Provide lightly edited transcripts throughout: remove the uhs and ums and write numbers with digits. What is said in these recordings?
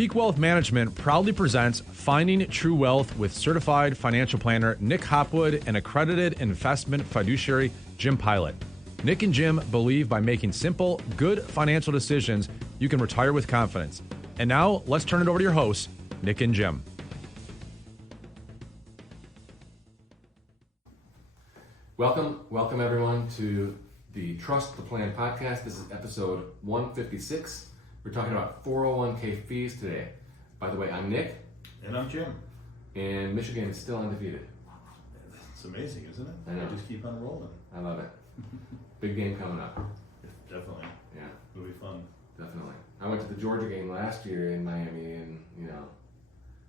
Peak Wealth Management proudly presents Finding True Wealth with certified financial planner Nick Hopwood and accredited investment fiduciary Jim Pilat. Nick and Jim believe by making simple, good financial decisions, you can retire with confidence. And now, let's turn it over to your hosts, Nick and Jim. Welcome everyone to the Trust the Plan podcast. This is episode 156. We're talking about 401k fees today. By the way, I'm Nick. And I'm Jim. And Michigan is still undefeated. It's amazing, isn't it? I know. They just keep on rolling. I love it. Big game coming up. Definitely. Yeah. It'll be fun. Definitely. I went to the Georgia game last year in Miami, and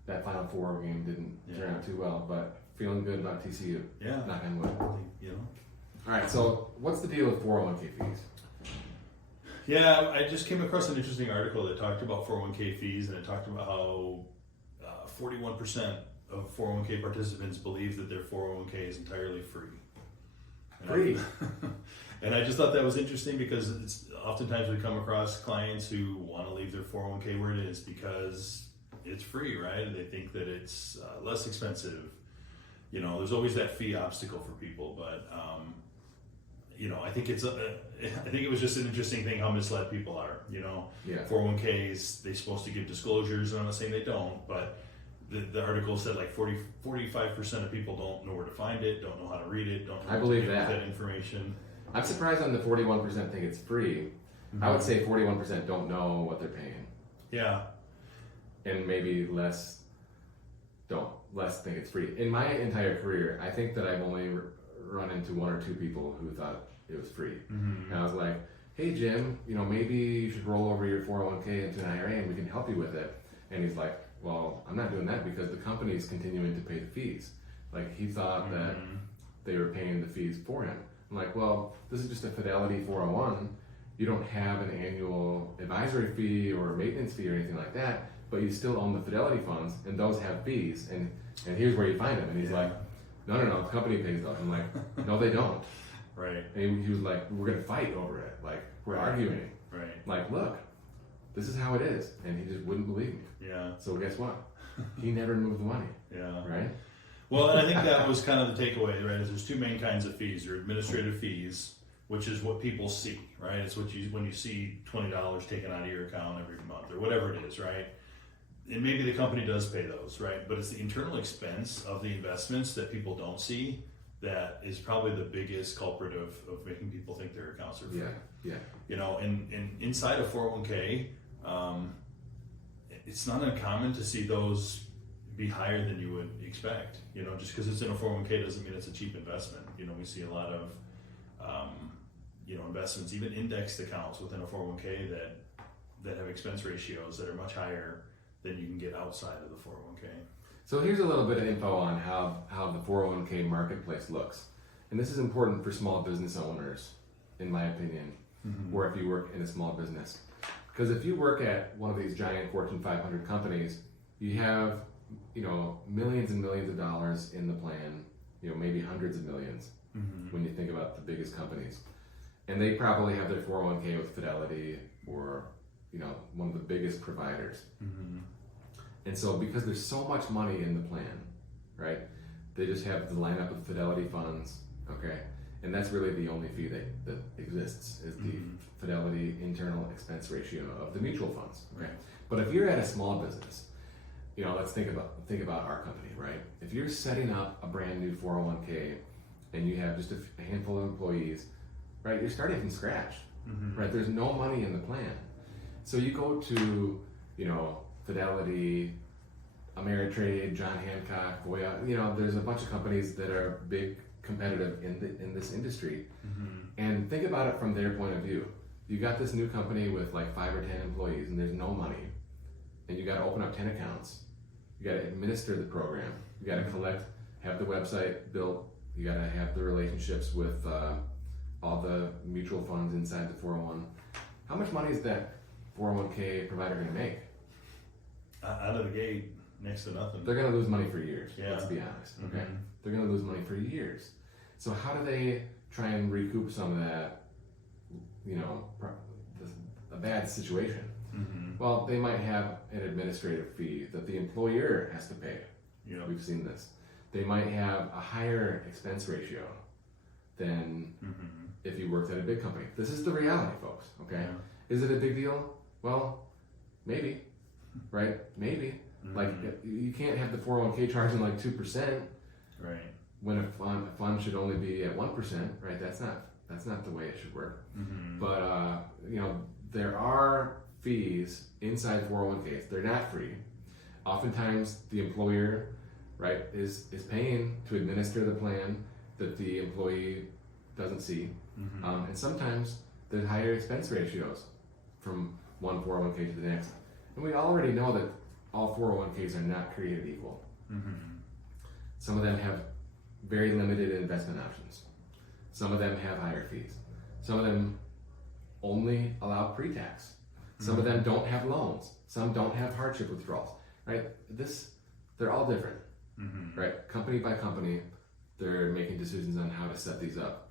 that Final Four game didn't turn out too well, but feeling good about TCU. Yeah. Knock on wood. All right, so what's the deal with 401k fees? Yeah, I just came across an interesting article that talked about 401k fees, and it talked about how 41% of 401k participants believe that their 401k is entirely free. And I just thought that was interesting because it's oftentimes we come across clients who want to leave their 401k where it is because it's free, right? And they think that it's less expensive. There's always that fee obstacle for people, but I think I think it was just an interesting thing how misled people are. 401ks, they're supposed to give disclosures, and I'm not saying they don't, but the article said like 45% of people don't know where to find it, don't know how to read it, don't know I what believe to do that. with that information. I'm surprised on the 41% think it's free. Mm-hmm. I would say 41% don't know what they're paying. Yeah. And maybe less think it's free. In my entire career, I think that I've only run into one or two people who thought it was free. Mm-hmm. And I was like, hey Jim, maybe you should roll over your 401k into an IRA and we can help you with it. And he's like, well, I'm not doing that because the company is continuing to pay the fees. Like he thought that they were paying the fees for him. I'm like, well, this is just a Fidelity 401. You don't have an annual advisory fee or maintenance fee or anything like that, but you still own the Fidelity funds and those have fees. And here's where you find them. And he's like, no, the company pays those. I'm like, no, they don't. Right. And he was like, we're going to fight over it. Like, we're arguing. Right. Like, look, this is how it is. And he just wouldn't believe me. Yeah. So guess what? He never moved the money. Yeah. Right? Well, and I think that was kind of the takeaway, right? Is there's two main kinds of fees. There are administrative fees, which is what people see, right? It's what when you see $20 taken out of your account every month or whatever it is, right? And maybe the company does pay those, right? But it's the internal expense of the investments that people don't see that is probably the biggest culprit of making people think their accounts are free. Yeah. And inside a 401k, it's not uncommon to see those be higher than you would expect. Just because it's in a 401k doesn't mean it's a cheap investment. We see a lot of investments, even indexed accounts within a 401k that have expense ratios that are much higher than you can get outside of the 401k. So here's a little bit of info on how the 401k marketplace looks. And this is important for small business owners, in my opinion, or if you work in a small business. Because if you work at one of these giant Fortune 500 companies, you have millions and millions of dollars in the plan, maybe hundreds of millions when you think about the biggest companies. And they probably have their 401k with Fidelity or one of the biggest providers. And so because there's so much money in the plan, right, they just have the lineup of Fidelity funds, okay? And that's really the only fee that exists is the Fidelity internal expense ratio of the mutual funds, okay? But if you're at a small business, let's think about our company, right? If you're setting up a brand new 401k and you have just a handful of employees, right, you're starting from scratch, right? There's no money in the plan. So you go to, Fidelity, Ameritrade, John Hancock, Voya, there's a bunch of companies that are big competitive in this industry. And think about it from their point of view. You got this new company with like 5 or 10 employees and there's no money. And you got to open up 10 accounts. You got to administer the program. You got to have the website built. You got to have the relationships with all the mutual funds inside the 401. How much money is that 401k provider going to make? Out of the gate, next to nothing. They're going to lose money for years, Yeah. let's be honest, okay? They're going to lose money for years. So how do they try and recoup some of that, a bad situation? Well, they might have an administrative fee that the employer has to pay. Yeah. We've seen this. They might have a higher expense ratio than if you worked at a big company. This is the reality, folks. Okay, is it a big deal? Well, maybe, right? Maybe. Like you can't have the 401k charging like 2%, right? When a fund should only be at 1%, right? That's not the way it should work. But there are fees inside 401ks. They're not free. Oftentimes, the employer, right, is paying to administer the plan that the employee doesn't see, and sometimes there's higher expense ratios from one 401k to the next. And we already know that all 401ks are not created equal. Some of them have very limited investment options. Some of them have higher fees. Some of them only allow pre-tax. Some of them don't have loans. Some don't have hardship withdrawals, right? They're all different, right? Company by company, they're making decisions on how to set these up.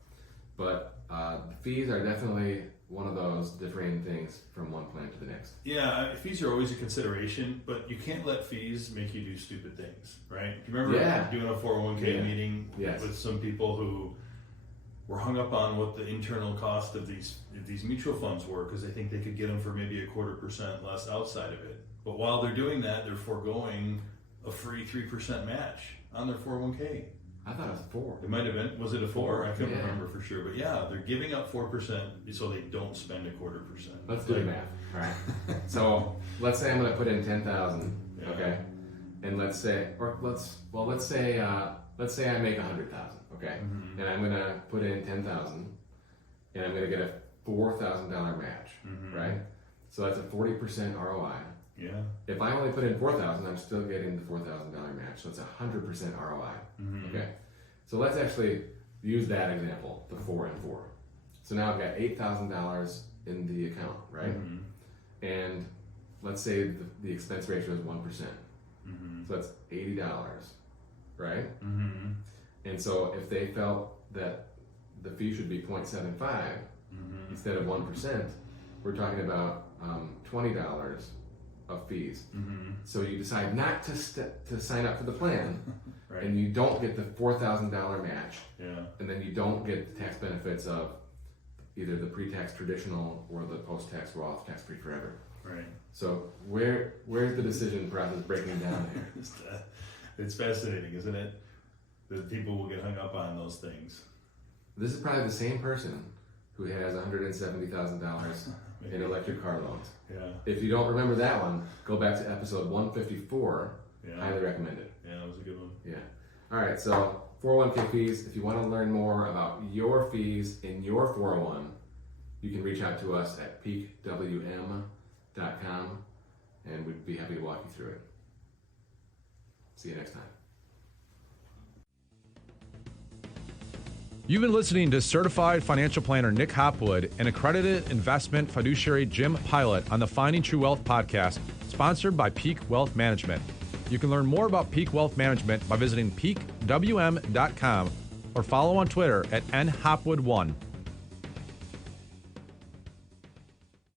But the fees are definitely one of those differing things from one plan to the next. Yeah, fees are always a consideration, but you can't let fees make you do stupid things, right? Do you remember doing a 401k meeting with some people who were hung up on what the internal cost of these mutual funds were because they think they could get them for maybe 0.25% less outside of it. But while they're doing that, they're foregoing a free 3% match on their 401k. I thought it was 4. It might have been. Was it a 4? I couldn't remember for sure. But yeah, they're giving up 4% so they don't spend 0.25%. Let's do the math. All right. So let's say I'm going to put in 10,000. Okay. And let's say I make 100,000. Okay. And I'm going to put in 10,000, and I'm going to get a $4,000 match. Right. So that's a 40% ROI. Yeah. If I only put in 4,000, I'm still getting the $4,000 match. So it's 100% ROI. Okay. So let's actually use that example, the 4 and 4. So now I've got $8,000 in the account, right? And let's say the expense ratio is 1%. So that's $80, right? And so if they felt that the fee should be 0.75 instead of 1%, we're talking about $20 of fees. So you decide not to sign up for the plan, right. And you don't get the $4,000 match, and then you don't get the tax benefits of either the pre-tax traditional or the post-tax Roth tax-free forever. Right. So where's the decision process breaking down here? It's fascinating, isn't it? That people will get hung up on those things. This is probably the same person who has $170,000 in electric car loans. If you don't remember that one, go back to episode 154. Highly recommend it. That was a good one. All right, so 401k fees. If you want to learn more about your fees in your 401, you can reach out to us at peakwm.com, and we'd be happy to walk you through it. See you next time. You've been listening to certified financial planner Nick Hopwood and accredited investment fiduciary Jim Pilat on the Finding True Wealth podcast, sponsored by Peak Wealth Management. You can learn more about Peak Wealth Management by visiting peakwm.com or follow on Twitter at nhopwood1.